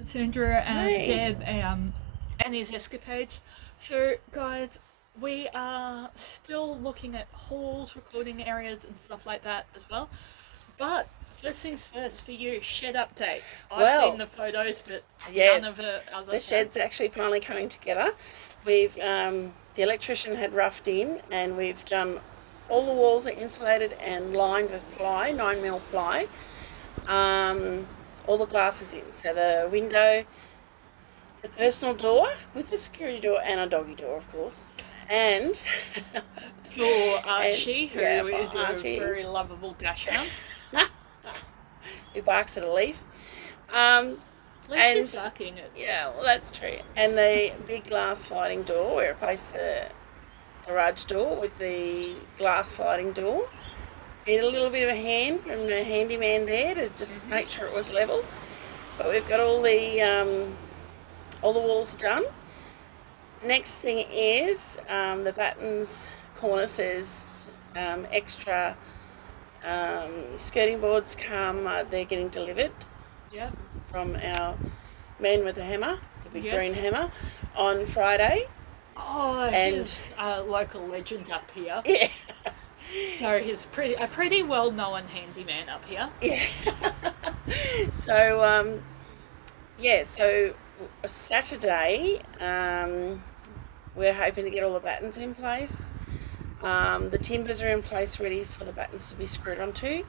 It's Andrew and Hey. Deb and his Escapades. So, guys, we are still looking at halls, recording areas, and stuff like that as well. But first things first, for you, shed update. I've seen Well, the photos, but none of yes, the the others have. shed's actually finally coming together. The electrician had roughed in, and we've done all the walls are insulated and lined with ply, 9mm ply. All the glass is in, so the window, the personal door with the security door, and a doggy door, of course, and For and Archie, who yeah, for is a Archie, very lovable dashhound. who barks at a leaf. Um, At least he's and barking at. Yeah, well, that's true. And the big glass sliding door, we replaced the garage door with the glass sliding door. Need a little bit of a hand from the handyman there to just make sure it was level. But we've got all the walls done. Next thing is the battens corner says extra skirting boards come. They're getting delivered Yep. from our man with the hammer, the big green Yes. hammer, on Friday. Oh, And he's a local legend up here. yeah, So he's a pretty well known handyman up here. yeah. So so Saturday, we're hoping to get all the battens in place. The timbers are in place, ready for the battens to be screwed onto.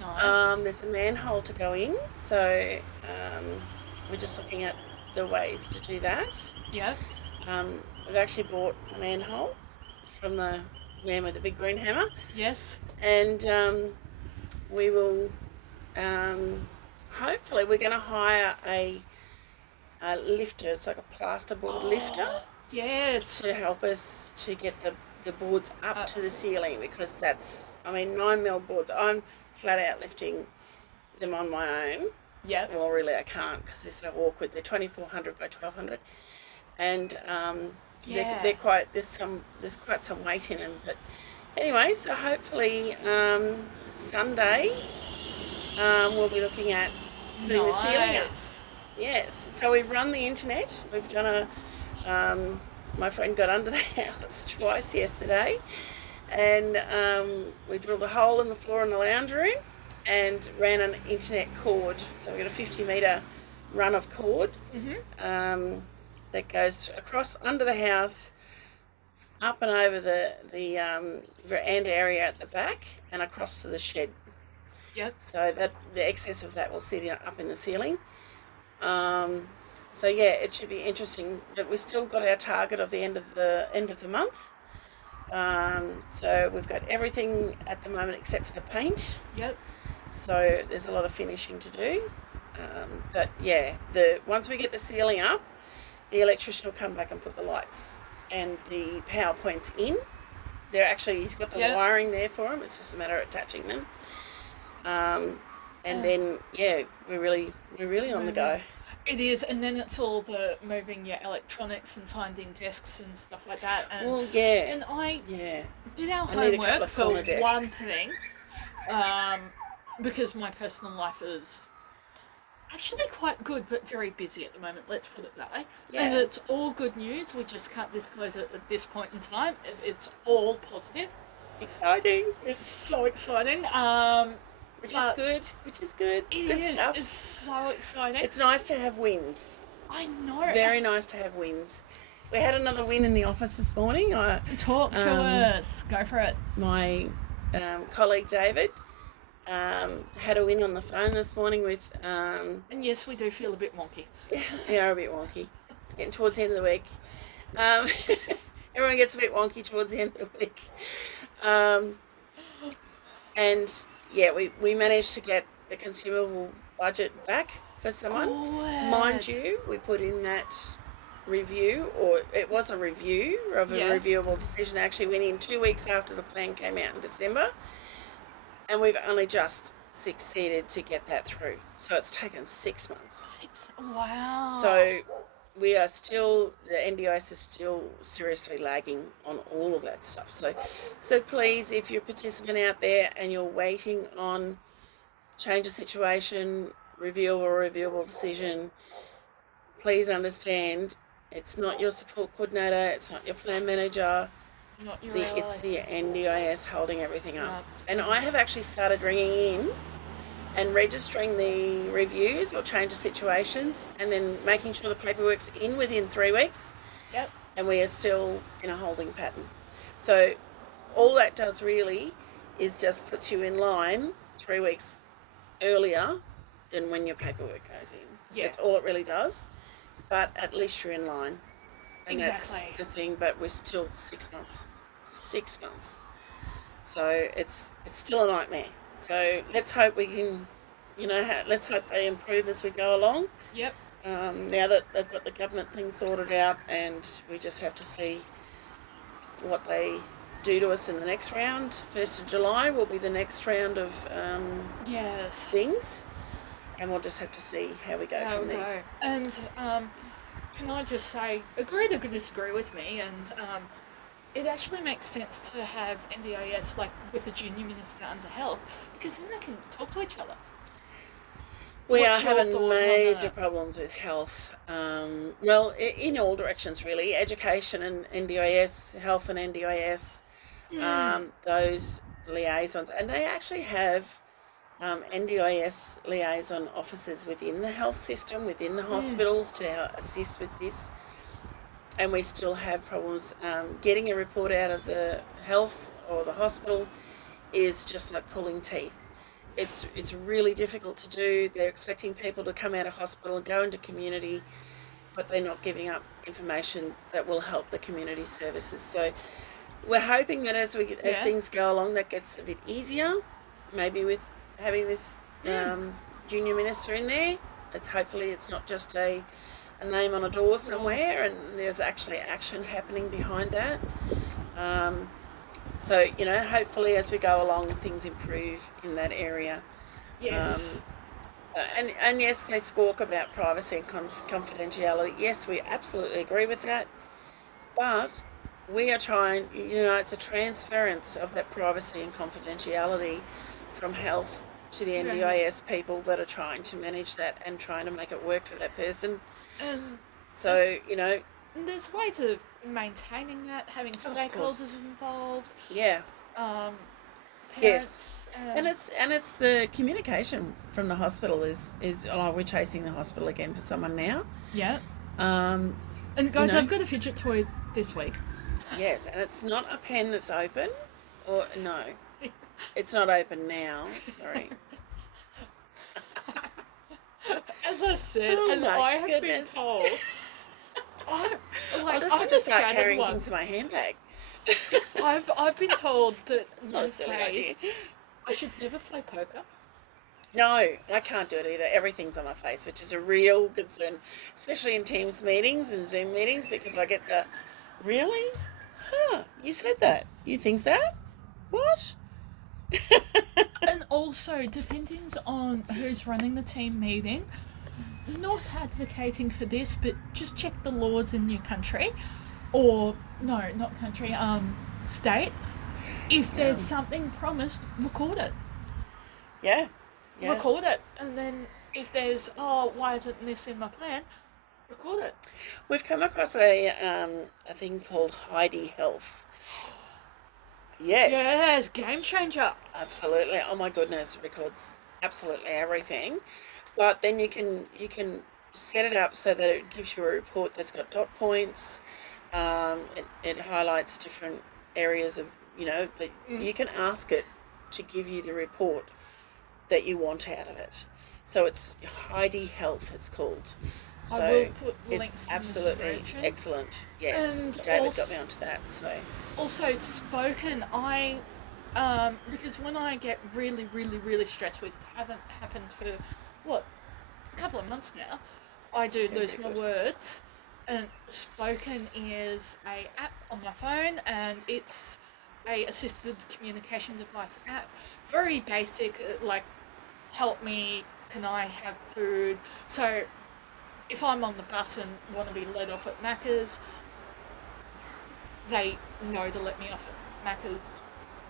Nice. There's a manhole to go in, so we're just looking at the ways to do that. Yep. We've actually bought a manhole from the man with the big green hammer, Yes. and we will hopefully we're going to hire a lifter. It's like a plasterboard lifter Yes. to help us to get the boards up to the ceiling, because that's, I mean, 9mm boards, I'm flat out lifting them on my own. Yep. Well, really I can't, because they're so awkward. They're 2400 by 1200, and Yeah. they're quite, there's quite some weight in them. But anyway, so hopefully Sunday we'll be looking at putting the ceiling up. Nice. Yes, so we've run the internet. We've done my friend got under the house twice yesterday, and we drilled a hole in the floor in the lounge room and ran an internet cord. So we got a 50-metre run of cord that goes across under the house, up and over the veranda area at the back, and across to the shed. Yep. So that the excess of that will sit up in the ceiling. So yeah, it should be interesting. But we've still got our target of the end of the month. So we've got everything at the moment except for the paint. Yep. So there's a lot of finishing to do. But yeah, once we get the ceiling up, the electrician will come back and put the lights and the power points in. He's got the wiring there for them. It's just a matter of attaching them. And then yeah, we're really on the go. It is, and then it's all the moving your electronics and finding desks and stuff like that. And Well, yeah, and I yeah. did our I need a couple homework of for corner desks. one thing, because my personal life is actually quite good, but very busy at the moment. Let's put it that way. Yeah. And it's all good news. We just can't disclose it at this point in time. It's all positive. Exciting. It's so exciting. Which is good. Good stuff. It's so exciting. It's nice to have wins. I know. Very nice to have wins. We had another win in the office this morning. Talk to us. Go for it. My colleague David had a win on the phone this morning with. And yes, we do feel a bit wonky. We are a bit wonky. It's getting towards the end of the week. Everyone gets a bit wonky towards the end of the week. And yeah, we managed to get the consumable budget back for someone. Good. Mind you, we put in that review, or it was a review of a reviewable decision. Actually went in 2 weeks after the plan came out in December, and we've only just succeeded to get that through. So it's taken 6 months. Wow. So we are still, the NDIS is still seriously lagging on all of that stuff. So please, if you're a participant out there and you're waiting on change of situation, reviewable decision, please understand, it's not your support coordinator, it's not your plan manager, Not your it's the allies. NDIS holding everything up. Yep. And I have actually started ringing in and registering the reviews or change of situations, and then making sure the paperwork's in within 3 weeks, Yep. and we are still in a holding pattern. So all that does really is just puts you in line 3 weeks earlier than when your paperwork goes in. Yeah. That's all it really does. But at least you're in line. And Exactly. that's the thing, but we're still 6 months. 6 months. So it's still a nightmare. So let's hope we can, let's hope they improve as we go along. Yep. Now that they've got the government thing sorted out, and we just have to see what they do to us in the next round. 1st of July will be the next round of Yes. things, and we'll just have to see how we go There from we there. go. And can I just say, agree to disagree with me, and it actually makes sense to have NDIS like with the junior minister under health, because then they can talk to each other. We What's are your having thought on major that? problems with health. Well, in all directions really, education and NDIS, health and NDIS, those liaisons, and they actually have NDIS liaison officers within the health system, within the hospitals to assist with this. And we still have problems getting a report out of the health or the hospital is just like pulling teeth. It's really difficult to do. They're expecting people to come out of hospital and go into community, but they're not giving up information that will help the community services. So we're hoping that as things go along, that gets a bit easier. Maybe with having this junior minister in there, hopefully it's not just a name on a door somewhere, and there's actually action happening behind that. So hopefully as we go along, things improve in that area. Yes. And yes, they squawk about privacy and confidentiality. Yes, we absolutely agree with that. But we are trying, it's a transference of that privacy and confidentiality from health to the NDIS people that are trying to manage that and trying to make it work for that person. So, And there's ways of maintaining that, having stakeholders involved. Yeah. Parents, Yes. And it's the communication from the hospital is we're chasing the hospital again for someone now. Yeah. And guys, I've got a fidget toy this week. Yes, and it's not a pen that's open, or no, it's not open now. Sorry. As I said, I have been told. I'll just have to start carrying things in my handbag. I've been told that It's not a silly idea. I should never play poker. No, I can't do it either. Everything's on my face, which is a real concern, especially in Teams meetings and Zoom meetings, because I get the, really? Huh, you said that. You think that? What? And also, depending on who's running the team meeting, not advocating for this, but just check the laws in your country, or no, not country, state. If there's something promised, record it. Yeah. Record it, and then if there's, why isn't this in my plan? Record it. We've come across a thing called Heidi Health. Yes. Yes, game changer. Absolutely. Oh my goodness, it records absolutely everything. But then you can set it up so that it gives you a report that's got dot points. It highlights different areas of, that you can ask it to give you the report that you want out of it. So it's Heidi Health, it's called. So I will put it's links absolutely in the description. excellent. Yes, And David got me onto that. So also spoken, because when I get really, really, really stressed, which haven't happened for a couple of months now, I do lose my words. And Spoken is a app on my phone, and it's a assisted communication device app. Very basic, like, help me, can I have food? So if I'm on the bus and want to be let off at Macca's, they know to let me off at Macca's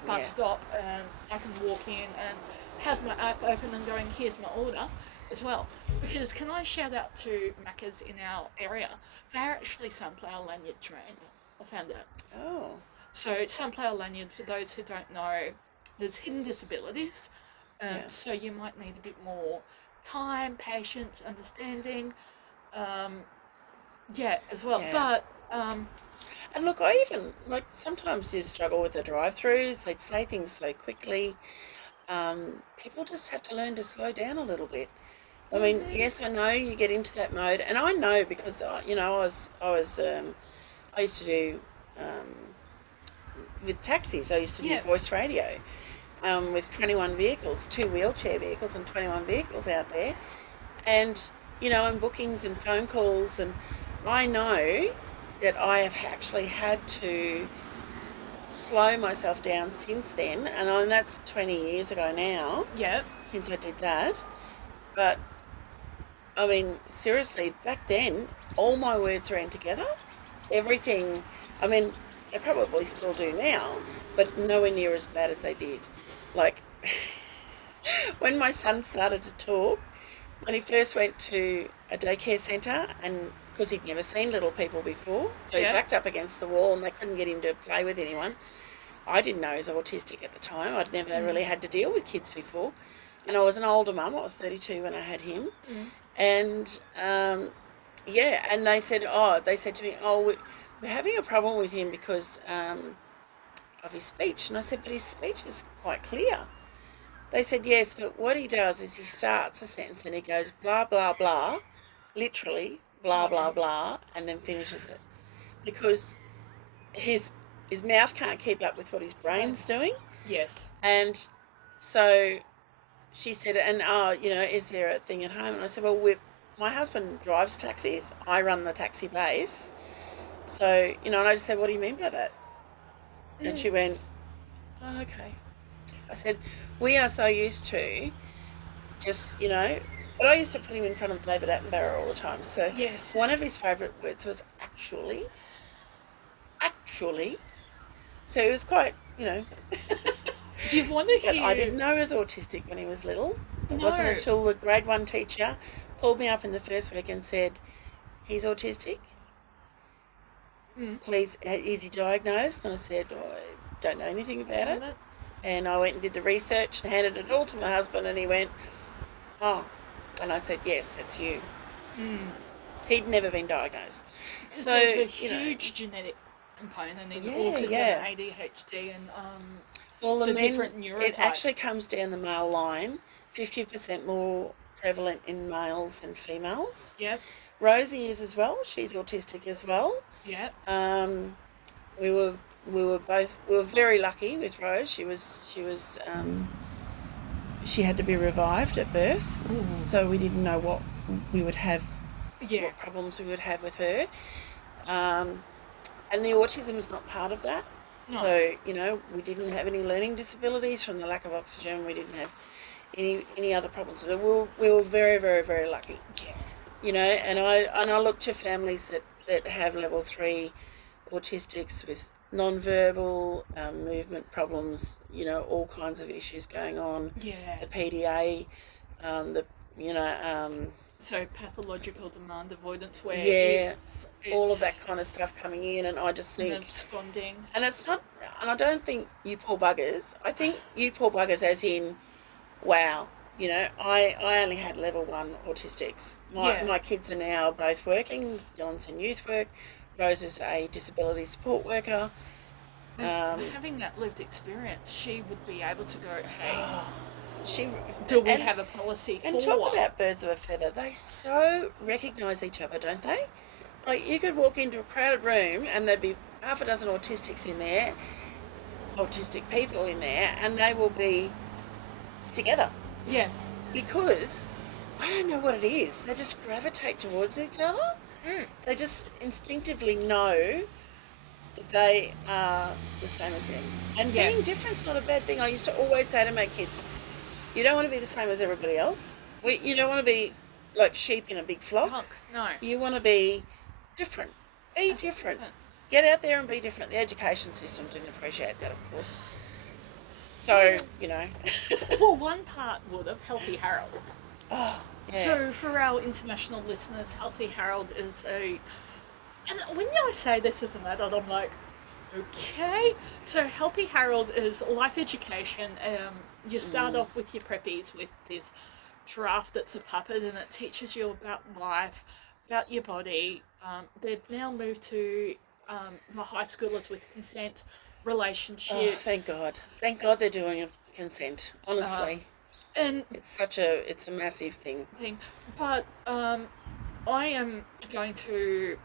bus stop, and I can walk in and have my app open and going, here's my order. as well. Because can I shout out to Macca's in our area? They're actually sunflower lanyard trained. I found out. Oh, So sunflower lanyard, for those who don't know, there's hidden disabilities. yeah, So you might need a bit more time, patience, understanding. Um, yeah, as well. yeah. But And look, I even like sometimes you struggle with the drive-throughs. They say things so quickly. People just have to learn to slow down a little bit. I mean, mhm, yes, I know you get into that mode, and I know because I used to do with taxis. I used to do yeah, voice radio with 21 vehicles, 2 wheelchair vehicles, and 21 vehicles out there, and and bookings and phone calls, and I know that I have actually had to slow myself down since then, and that's 20 years ago now yeah, since I did that. But I mean, seriously, back then, all my words ran together. Everything, I mean, they probably still do now, but nowhere near as bad as they did. Like, when my son started to talk, when he first went to a daycare centre, and because he'd never seen little people before, so he yeah. backed up against the wall and they couldn't get him to play with anyone. I didn't know he was autistic at the time. I'd never Mm, really had to deal with kids before. And I was an older mum. I was 32 when I had him. mm, And yeah, and they said to me, oh, we're having a problem with him because of his speech. And I said, but his speech is quite clear. They said, yes, but what he does is he starts a sentence and he goes blah, blah, blah, literally blah, oh, blah, blah, and then finishes it. Because his his mouth can't keep up with what his right. brain's doing. Yes. And so she said, and is there a thing at home? And I said, well, my husband drives taxis. I run the taxi base. So, and I just said, what do you mean by that? And Mm, she went, oh, okay. I said, we are so used to just, but I used to put him in front of David Attenborough all the time. So yes. one of his favourite words was actually, actually. So it was quite, You want to but I hear? didn't know he was autistic when he was little. It No. wasn't until the grade 1 teacher pulled me up in the first week and said, he's autistic. Mm, Please, is he diagnosed? And I said, oh, I don't know anything about it. about it? And I went and did the research and handed it all to my husband, and he went, oh. And I said, yes, that's you. Mm. He'd never been diagnosed. Because So, there's a huge genetic component in yeah, autism, yeah. ADHD, and Well, the men, different it actually neurotypes. comes down the male line, 50% more prevalent in males than females. Yep. Rosie is as well. She's autistic as well. Yep. Um, we were we were very lucky with Rose. She had to be revived at birth, Ooh. so we didn't know what we would have, Yeah. what problems we would have with her. And the autism is not part of that. No. So we didn't have any learning disabilities from the lack of oxygen. We didn't have any other problems. So we were very, very, very lucky. Yeah. And I look to families that have level 3 autistics with non-verbal movement problems, all kinds of issues going on. Yeah. The PDA, the So pathological demand avoidance, where yeah, it's all of that kind of stuff coming in, and I just an think, absconding. and it's not, and I don't think you poor buggers. I think you poor buggers, as in, wow. I only had level 1 autistics. Yeah. My kids are now both working. Dylan's in youth work. Rose is a disability support worker. And having that lived experience, she would be able to go, hey, She do we and, have a policy and for? talk about birds of a feather. They so recognise each other, don't they? Like, you could walk into a crowded room and there'd be half a dozen autistics in there, autistic people in there, and they will be together Yeah. because I don't know what it is. They just gravitate towards each other. Mm. They just instinctively know that they are the same as them. And Yeah. being different's not a bad thing. I used to always say to my kids, you don't want to be the same as everybody else. You don't want to be like sheep in a big flock. Punk. No. You want to be different. Be different. Get out there and be different. The education system didn't appreciate that, of course. So, Well, one part would have Healthy Harold. Oh, Yeah. So for our international listeners, Healthy Harold is a... And when I say this as an adult, I'm like, okay. So Healthy Harold is life education. You start off with your preppies with this giraffe that's a puppet, and it teaches you about life, about your body. They've now moved to the high schoolers with consent, Oh, thank relationships, God. Thank God they're doing a consent. Honestly, and it's a massive thing. But I am going to...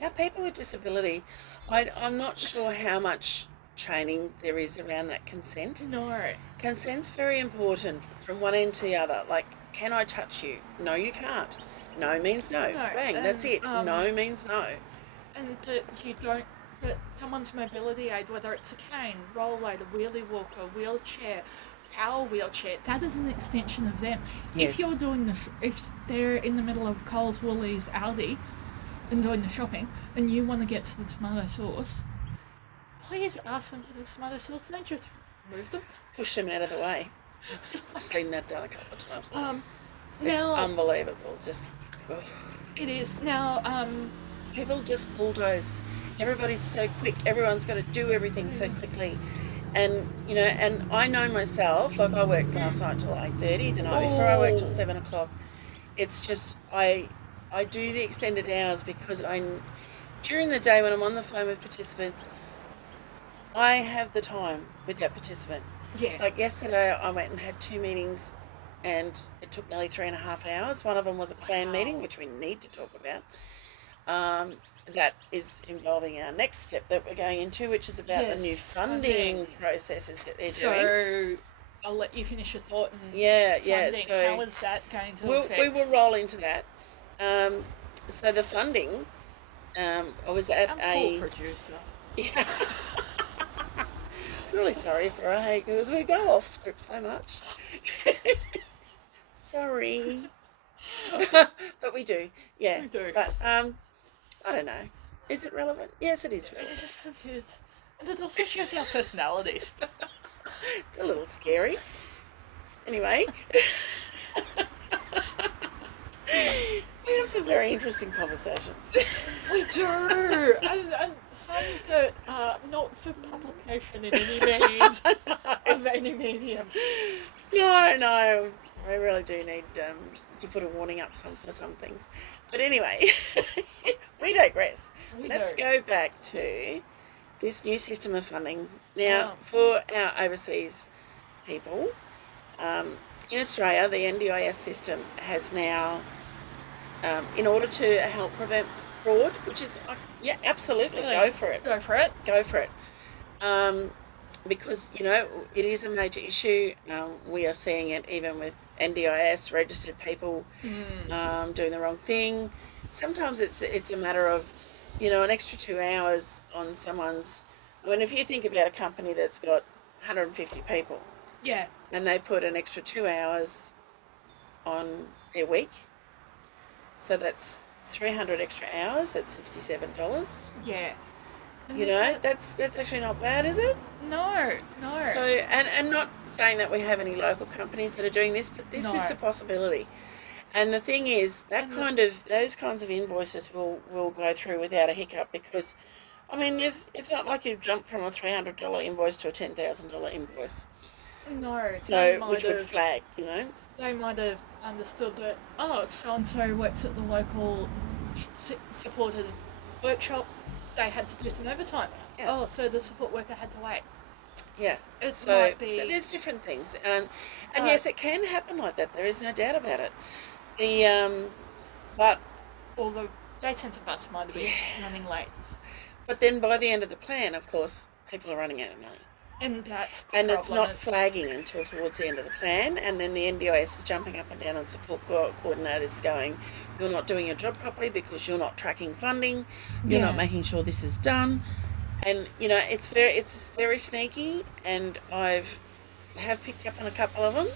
Now, people with disability, I'm not sure how much training there is around that consent. No. Consent's very important from one end to the other. Like, can I touch you? No, you can't. No means no. No, Bang, that's it. No means no. And that you don't... That someone's mobility aid, whether it's a cane, rollator, wheelie walker, wheelchair, power wheelchair, that is an extension of them. Yes. If you're doing if they're in the middle of Coles, Woolies, Aldi, and doing the shopping, and you want to get to the tomato sauce, please ask them for the tomato sauce. Don't just move them. Push them out of the way. I've seen that done a couple of times. It's Now unbelievable. Just ugh. it is now. People just bulldoze. Everybody's so quick. Everyone's got to do everything so quickly. And, and I know myself, like I worked last night till 8:30, the night before I worked till 7 o'clock. It's just, I do the extended hours because during the day when I'm on the phone with participants, I have the time with that participant. Yeah. Like yesterday I went and had 2 meetings and it took nearly 3.5 hours. One of them was a plan meeting, which we need to talk about. That is involving our next step that we're going into, which is about the new funding processes that they're doing. So I'll let you finish your thought. And funding. So how is that going to affect? We will roll into that. So the funding, I was at I'm producer. Yeah. Really sorry for her, because we go off script so much. Sorry. But we do, yeah. We do. But I don't know. Is it relevant? Yes, it is relevant. Yes, it is. And it also shows our personalities. It's a little scary. Anyway. We have some very interesting conversations. We do, and some that are not for publication in any means of any medium. No, we really do need to put a warning up for some things. But anyway, we digress. Let's go back to this new system of funding. Now, for our overseas people, in Australia, the NDIS system has now, in order to help prevent fraud, which is, yeah, absolutely, go for it. Go for it. Go for it. Because, it is a major issue. We are seeing it even with NDIS, registered people doing the wrong thing. Sometimes it's a matter of, an extra 2 hours on someone's... I mean, if you think about a company that's got 150 people, Yeah. and they put an extra 2 hours on their week, so that's 300 extra hours, that's $67. Yeah. And That's actually not bad, is it? No. So, and not saying that we have any local companies that are doing this, but this is a possibility. And the thing is, those kinds of invoices will go through without a hiccup, because, I mean, it's not like you've jumped from a $300 invoice to a $10,000 invoice. No. So, which would flag, They might have understood that, so-and-so works at the local supported workshop. They had to do some overtime. Yeah. Oh, so the support worker had to wait. Yeah. So there's different things. And yes, it can happen like that. There is no doubt about it. But Although they tend to bust mine to be running late. But then by the end of the plan, of course, people are running out of money. And that's the And it's problem. not flagging until towards the end of the plan, and then the NDIS is jumping up and down and support coordinators going, you're not doing your job properly because you're not tracking funding, you're not making sure this is done. And, it's very sneaky, and I have picked up on a couple of them,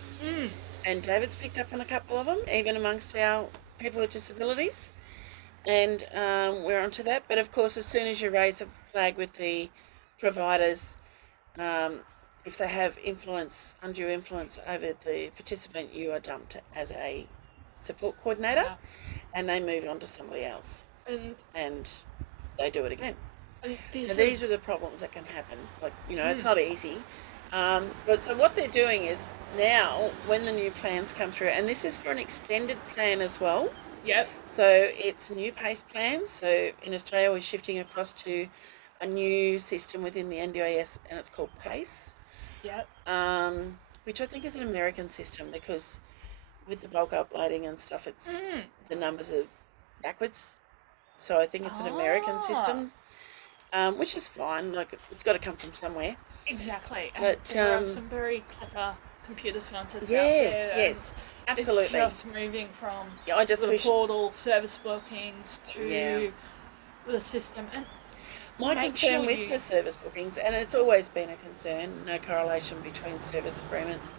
and David's picked up on a couple of them, even amongst our people with disabilities, and we're onto that. But, of course, as soon as you raise a flag with the providers, if they have undue influence over the participant, you are dumped as a support coordinator, Yeah. and they move on to somebody else, And and they do it again. this So these are the problems that can happen. Like, it's Mm. not easy. But so what they're doing is now, when the new plans come through, and this is for an extended plan as well. Yep. So it's new PACE plans. So in Australia, we're shifting across to a new system within the NDIS, and it's called PACE, Yep. which I think is an American system because with the bulk uploading and stuff, it's the numbers are backwards. So I think it's an American system, which is fine. Like, it's got to come from somewhere. Exactly. And But there are some very clever computer scientists yes, out there. yes, absolutely. It's just moving from I just the wish portal service bookings to Yeah. the system. And my make concern sure with you- the service bookings, and it's always been a concern, no correlation between service agreements.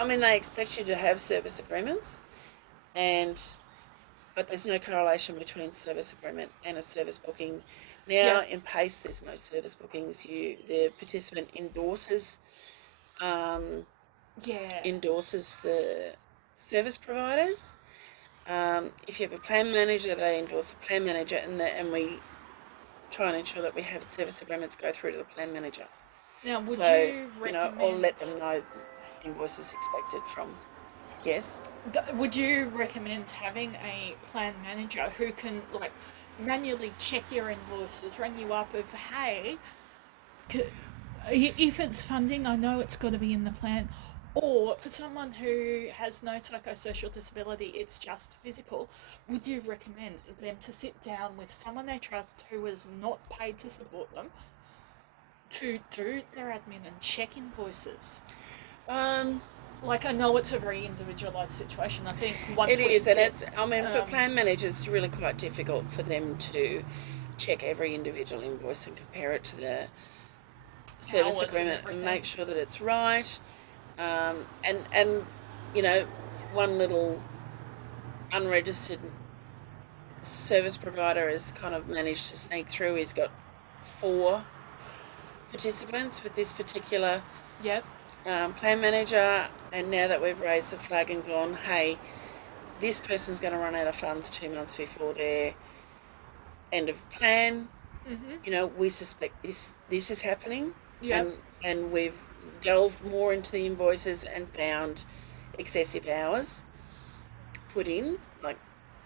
I mean, they expect you to have service agreements, but there's no correlation between service agreement and a service booking. Now, Yeah. in PACE, there's no service bookings. The participant endorses yeah. the service providers. If you have a plan manager, they endorse the plan manager, and we try and ensure that we have service agreements go through to the plan manager. Now, would So, you recommend? or let them know invoices expected from. Yes. Would you recommend having a plan manager who can manually check your invoices, ring you up of, hey, if it's funding, I know it's got to be in the plan. Or for someone who has no psychosocial disability, it's just physical, would you recommend them to sit down with someone they trust who is not paid to support them to do their admin and check invoices? I know it's a very individualised situation. I think once It is, and it's. I mean, for um, plan managers, it's really quite difficult for them to check every individual invoice and compare it to the service hours and agreement and everything. make sure that it's right. And one little unregistered service provider has kind of managed to sneak through. He's got 4 participants with this particular Yep. plan manager, and now that we've raised the flag and gone, hey, this person's going to run out of funds 2 months before their end of plan. We suspect this is happening. Yep. And we've delved more into the invoices and found excessive hours put in. Like,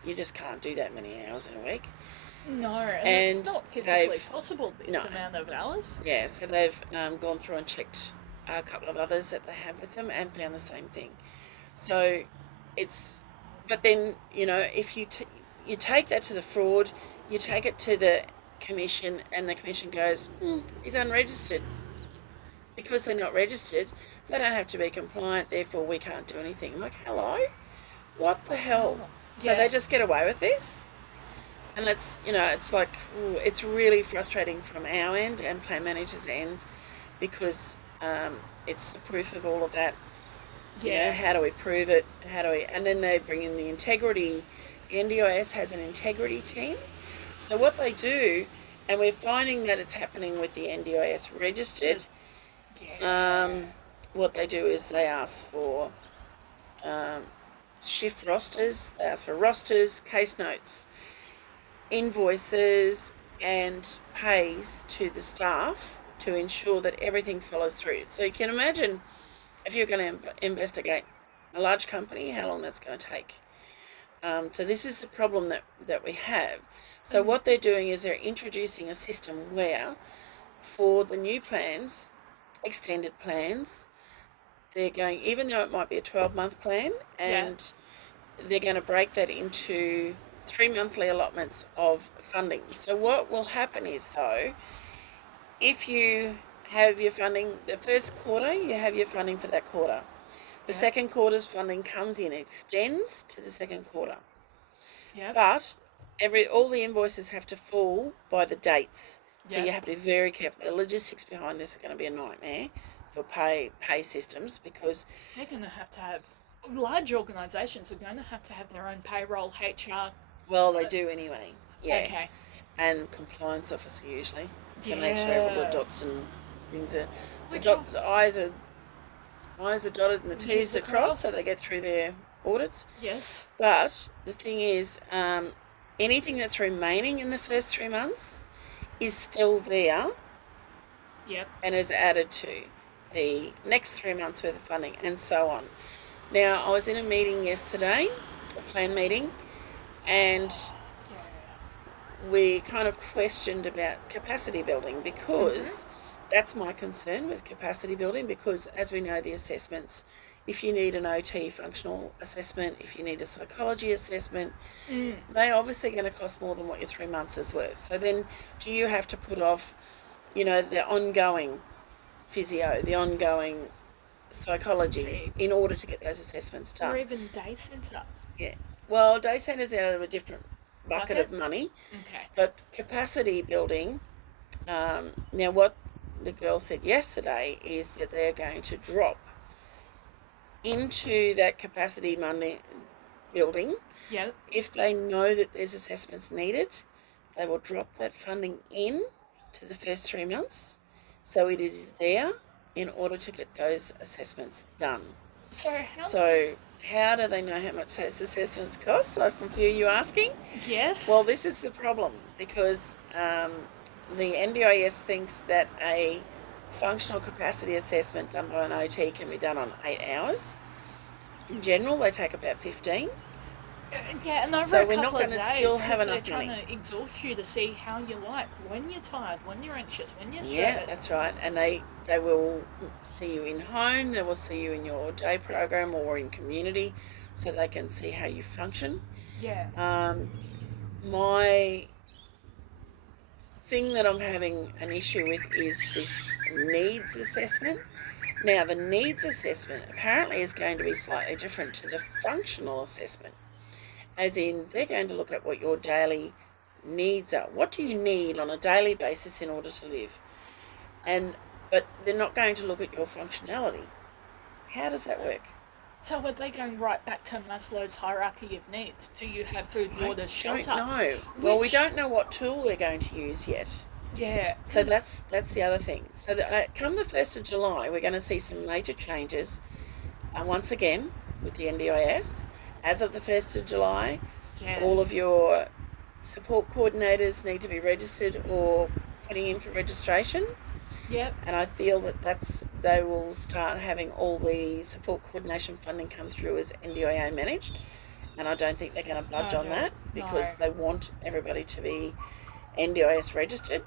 you just can't do that many hours in a week. No, and And it's not physically they've- possible, this no. amount of hours. Yeah, so they've gone through and checked a couple of others that they have with them and found the same thing. So but then, if you take that to the fraud, you take it to the commission, and the commission goes, he's unregistered. Because they're not registered, they don't have to be compliant, therefore we can't do anything. I'm like, hello? What the hell? So Yeah. they just get away with this? And it's, it's like, it's really frustrating from our end and plan managers' end, because it's the proof of all of that. Yeah. How do we prove it? And then they bring in the integrity. The NDIS has an integrity team. So what they do, and we're finding that it's happening with the NDIS registered, what they do is they ask for shift rosters, they ask for rosters, case notes, invoices, and pays to the staff to ensure that everything follows through. So you can imagine if you're going to investigate a large company, how long that's going to take. So this is the problem that we have. So what they're doing is they're introducing a system where, for the new plans, extended plans, they're going, even though it might be a 12-month plan, and they're going to break that into 3 monthly allotments of funding. So what will happen is, though, if you have your funding, the first quarter, you have your funding for that quarter. The second quarter's funding comes in, extends to the second quarter. Yep. But all the invoices have to fall by the dates. So Yeah. you have to be very careful. The logistics behind this are going to be a nightmare for pay systems, because They're going to have large organisations are going to have their own payroll, HR. well, they do anyway. Yeah. Okay. And compliance officer usually to make sure all the Yeah. dots and things are Which the I's are dotted and the T's T's are are crossed, crossed. so they get through their audits. Yes. But the thing is, anything that's remaining in the first 3 months is still there Yep. and is added to the next 3 months worth of funding, and so on. Now, I was in a meeting yesterday, a plan meeting, and we kind of questioned about capacity building, because that's my concern with capacity building, because as we know, the assessments, if you need an OT functional assessment, if you need a psychology assessment, they're obviously going to cost more than what your 3 months is worth. So then do you have to put off, the ongoing physio, the ongoing psychology, in order to get those assessments done? Or even day centre. Yeah. Well, day centre's out of a different bucket of money. Okay. But capacity building, now what the girl said yesterday is that they're going to drop into that capacity money building. Yep. If they know that there's assessments needed, they will drop that funding in to the first 3 months, so it is there in order to get those assessments done. So how do they know how much those assessments cost? I can feel you asking. Yes. Well, this is the problem, because the NDIS thinks that a functional capacity assessment done by an OT can be done on 8 hours. In general, they take about 15. Yeah, and over So a we're couple not of going to days, still have 'cause enough they're money. trying to exhaust you to see how you like, when you're tired, when you're anxious, when you're stressed. Yeah, that's right. And they will see you in home, they will see you in your day program or in community, so they can see how you function. Yeah. My thing that I'm having an issue with is this needs assessment. Now, the needs assessment apparently is going to be slightly different to the functional assessment, as in they're going to look at what your daily needs are. What do you need on a daily basis in order to live? But they're not going to look at your functionality. How does that work? So are they going right back to Maslow's hierarchy of needs? Do you have food, water, shelter? I don't know. Well, we don't know what tool they're going to use yet. Yeah. So that's the other thing. So come the 1st of July, we're going to see some major changes once again with the NDIS. As of the 1st of July, all of your support coordinators need to be registered or putting in for registration. Yep. And I feel that they will start having all the support coordination funding come through as NDIA managed. And I don't think they're going to budge on that, because they want everybody to be NDIS registered.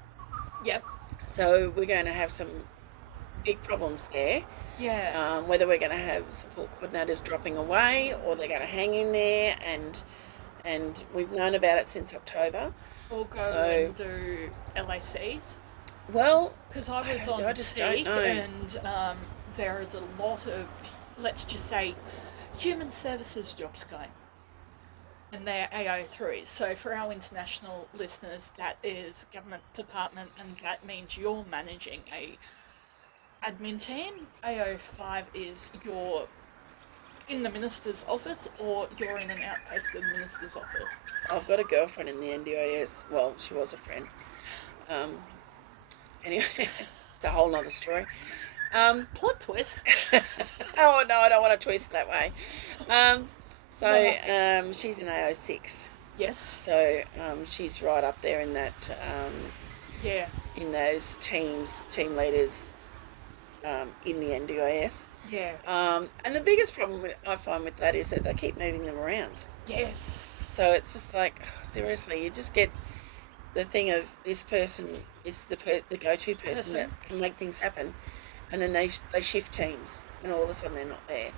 Yep. So we're going to have some big problems there. Yeah. Whether we're going to have support coordinators dropping away, or they're going to hang in there, and we've known about it since October. Or go and do LACs. Well, because I was on SEEK, and there is a lot of, let's just say, human services jobs going. And they're AO3s. So for our international listeners, that is government department, and that means you're managing a admin team. AO5 is you're in the minister's office, or you're in an outpost of the minister's office. I've got a girlfriend in the NDIS. Well, she was a friend. Anyway, it's a whole nother story. Plot twist. Oh, no, I don't want to twist that way. She's in AO6. Yes. So she's right up there in that, in those team leaders in the NDIS. Yeah. And the biggest problem I find with that is that they keep moving them around. Yes. So it's just like, seriously, you just get the thing of this person is the go-to person that can make things happen, and then they shift teams, and all of a sudden they're not there.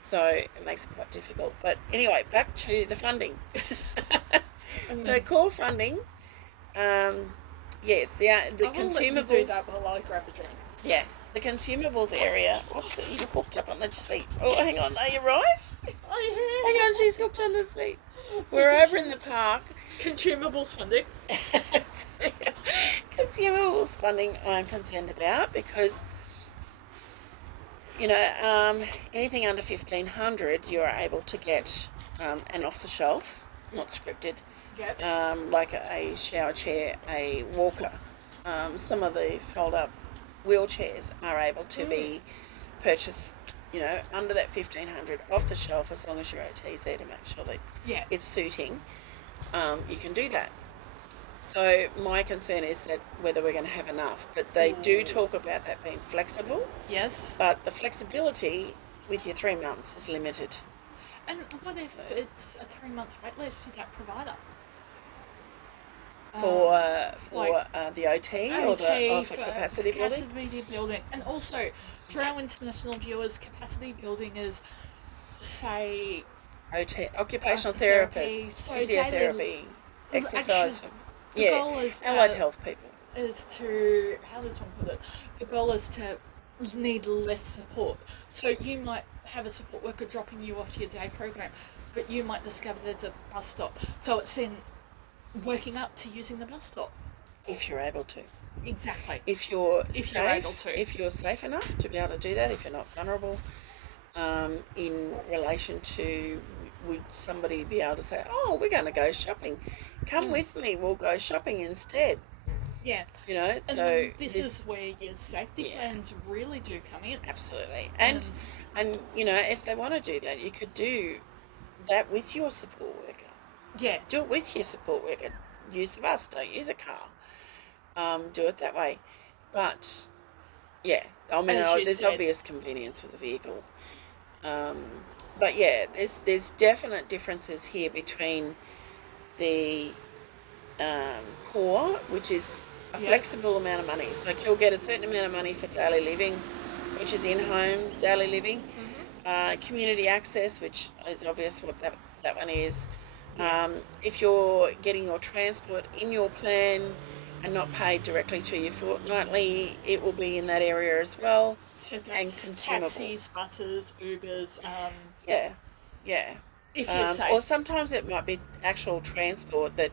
So it makes it quite difficult. But anyway, back to the funding. So core funding, yes, the consumables. Let you do that while I grab a drink. Yeah, the consumables area. Whoops, you hooked up on the seat. Oh, hang on, are you right? Hang on, she's hooked on the seat. We're over in the park. Consumables funding. Consumables funding I'm concerned about, because anything under 1,500 you are able to get an off the shelf, not scripted. Yep. Like a shower chair, a walker. Some of the fold up wheelchairs are able to be purchased under that 1,500 off the shelf, as long as your OT's there to make sure that it's suiting, you can do that. So my concern is that whether we're going to have enough, but they do talk about that being flexible. Yes. But the flexibility with your 3 months is limited. And what if it's a 3-month wait list for that provider? For the OT or for capacity building? Capacity building. And also, for our international viewers, capacity building is, say... OT, occupational therapist, physiotherapy, exercise. The goal is allied health people. Is to, how does one put it? The goal is to need less support. So you might have a support worker dropping you off your day program, but you might discover there's a bus stop. So it's then working up to using the bus stop. If you're able to. Exactly. If you're safe enough to be able to do that, if you're not vulnerable, in relation to, would somebody be able to say, oh, we're going to go shopping, come with me, we'll go shopping instead. Yeah. So this is where your safety plans really do come in. Absolutely. And if they want to do that, you could do that with your support worker. Yeah. Do it with your support worker. Use the bus, don't use a car. Do it that way. But, there's obvious convenience with the vehicle. But, there's definite differences here between the core, which is a flexible amount of money. Like you'll get a certain amount of money for daily living, which is in-home daily living. Community access, which is obvious what that one is. If you're getting your transport in your plan and not paid directly to you fortnightly, it will be in that area as well. So that's and consumables. Taxis, buses, Ubers. If you're safe. Or sometimes it might be actual transport that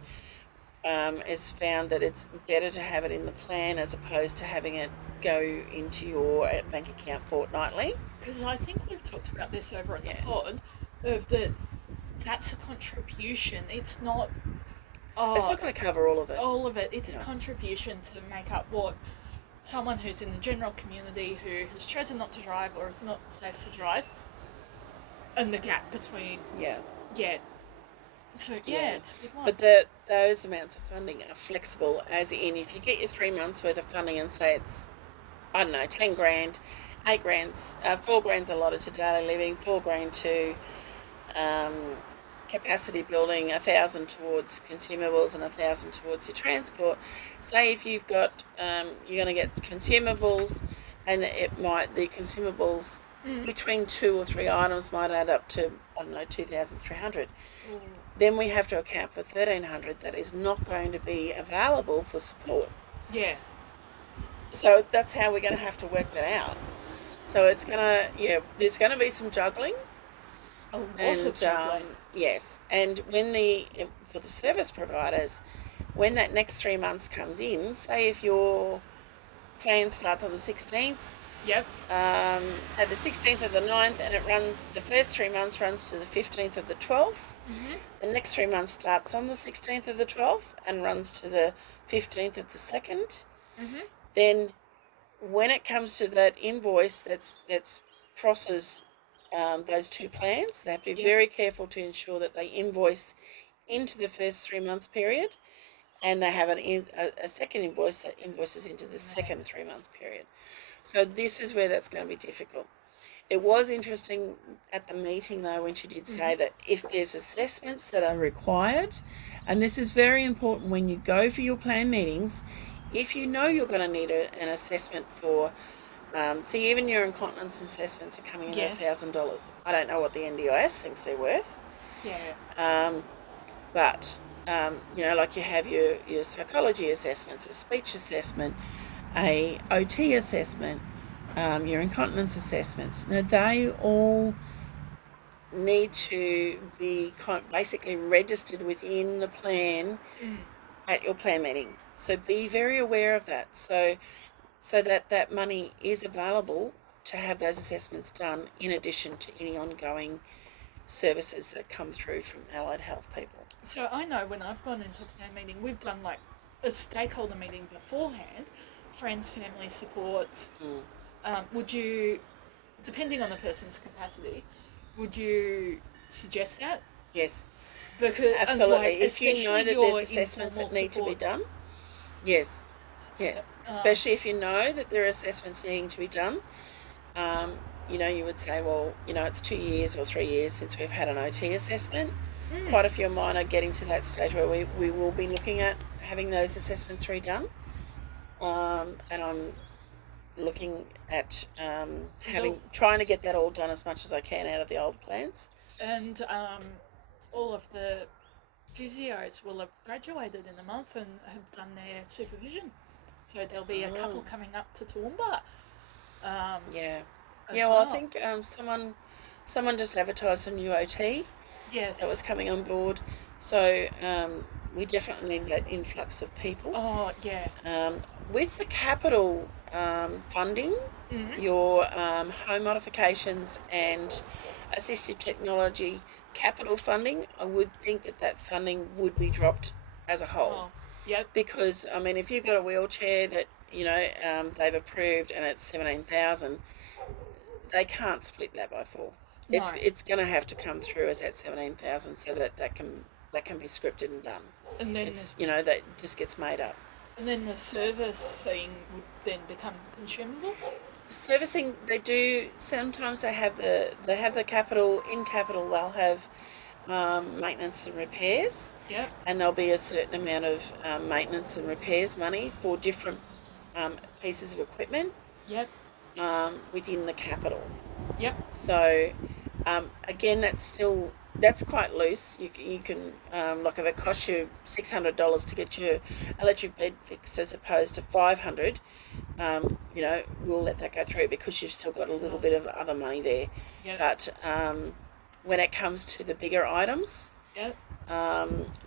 is found that it's better to have it in the plan as opposed to having it go into your bank account fortnightly. Because I think we've talked about this over at the pod, that's a contribution. It's not... it's not going to cover all of it. All of it. It's a contribution to make up what someone who's in the general community who has chosen not to drive or is not safe to drive, and the gap between... So, it's a big one. But those amounts of funding are flexible, as in if you get your 3 months worth of funding and say it's, 10 grand, 8 grand's, 4 grand's allotted to daily living, 4 grand to capacity building, 1,000 towards consumables and 1,000 towards your transport. Say if you've got, you're going to get consumables, and the consumables between 2 or 3 items might add up to, 2,300. Then we have to account for 1,300 that is not going to be available for support. Yeah. So that's how we're going to have to work that out. So it's going to, there's going to be some juggling. A lot of juggling. Yes. And for the service providers, when that next 3 months comes in, say if your plan starts on the 16th, so the 16th of the 9th, and it runs, the first 3 months runs to the 15th of the 12th. The next 3 months starts on the 16th of the 12th and runs to the 15th of the 2nd. Then when it comes to that invoice that's crosses those two plans, they have to be very careful to ensure that they invoice into the first 3 month period, and they have a second invoice that invoices into the second 3 month period. So this is where that's going to be difficult. It was interesting at the meeting, though, when she did say that if there's assessments that are required, and this is very important when you go for your plan meetings, if you know you're going to need an assessment for, even your incontinence assessments are coming in at $1,000. I don't know what the NDIS thinks they're worth. But like you have your psychology assessments, a speech assessment, a OT assessment, your incontinence assessments. Now, they all need to be basically registered within the plan at your plan meeting. So be very aware of that, so that money is available to have those assessments done in addition to any ongoing services that come through from allied health people. So I know when I've gone into a plan meeting, we've done like a stakeholder meeting beforehand, friends, family, support. depending on the person's capacity, would you suggest that? Yes, Because absolutely. like, If you know especially that your there's assessments that informal need to be support. done, yes, yeah. Especially if you know that there are assessments needing to be done, um, you would say, well, it's 2 years or 3 years since we've had an OT assessment. Quite a few of mine are getting to that stage where we will be looking at having those assessments redone. And I'm looking at trying to get that all done as much as I can out of the old plans. And all of the physios will have graduated in a month and have done their supervision. So there'll be a couple coming up to Toowoomba. Yeah. As Yeah, well, I well. think someone just advertised a new OT Yes. that was coming on board. So we definitely need that influx of people. Oh, yeah. With the capital funding, your home modifications and assistive technology capital funding, I would think that funding would be dropped as a whole. Oh, yep. Because, I mean, if you've got a wheelchair that, they've approved and it's 17,000, they can't split that by 4. No. It's going to have to come through as that 17,000 so that can be scripted and done. And then It's that just gets made up. And then the servicing would then become consumables. Servicing, they do sometimes they have the capital they'll have maintenance and repairs. Yep. And there'll be a certain amount of maintenance and repairs money for different pieces of equipment. Yep. Within the capital. Yep. So again, that's quite loose. You can like if it costs you $600 to get your electric bed fixed as opposed to $500, we'll let that go through because you've still got a little bit of other money there. Yep. But when it comes to the bigger items, Yep.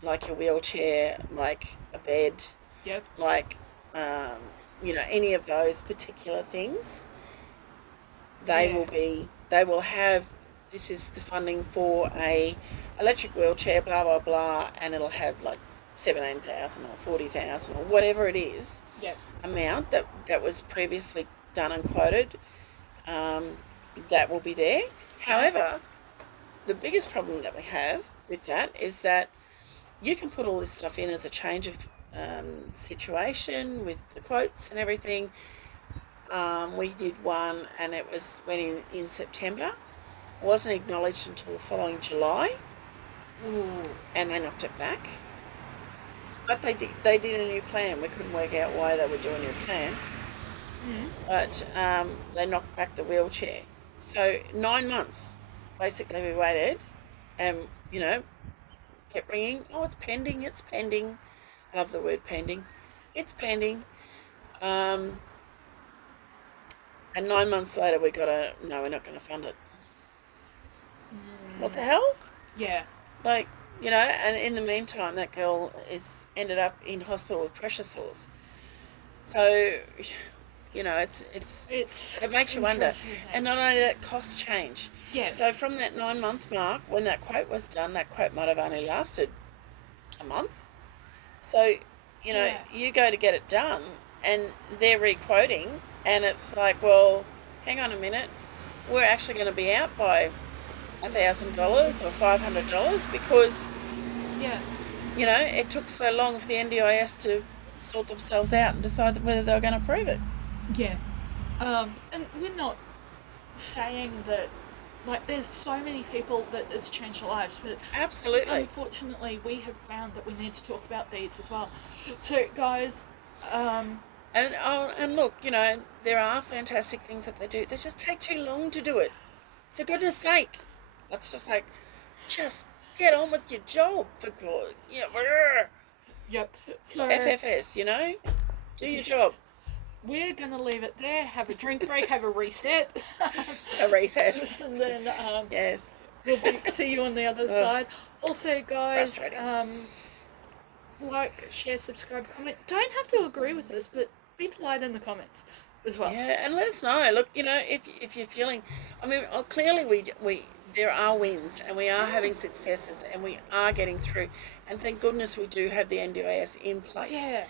like your wheelchair, like a bed, Yep. like any of those particular things, they will have, this is the funding for a electric wheelchair, blah blah blah, and it'll have like 17,000 or 40,000 or whatever it is. Yep. Amount that was previously done and quoted, that will be there. However, the biggest problem that we have with that is that you can put all this stuff in as a change of situation with the quotes and everything. We did one and it went in September. It wasn't acknowledged until the following July. Ooh. And they knocked it back. But they did a new plan. We couldn't work out why they would do a new plan. But they knocked back the wheelchair. So 9 months, basically, we waited and, kept ringing. Oh, it's pending. I love the word pending. It's pending. And 9 months later, we got no, we're not going to fund it. What the hell? Yeah. Like, and in the meantime, that girl ended up in hospital with pressure sores. So, it makes you wonder. And not only that, costs change. Yeah. So from that 9 month mark, when that quote was done, that quote might have only lasted a month. So, you go to get it done and they're re-quoting and it's like, well, hang on a minute, we're actually going to be out by $1,000 or $500 because, it took so long for the NDIS to sort themselves out and decide whether they were going to approve it. Yeah. And we're not saying that, like, there's so many people that it's changed their lives, but absolutely, unfortunately, we have found that we need to talk about these as well. So, guys, and look, there are fantastic things that they do. They just take too long to do it. For goodness sake, that's just get on with your job. Yep. So FFS, do your job. We're gonna leave it there. Have a drink break. Have a reset. A reset. And then yes. we'll see you on the other side. Also, guys, Frustrating. like, share, subscribe, comment. Don't have to agree with us, but be polite in the comments as well. Yeah, and let us know. Look, if you're feeling, clearly we there are wins and we are having successes and we are getting through, and thank goodness we do have the NDIS in place. Yeah.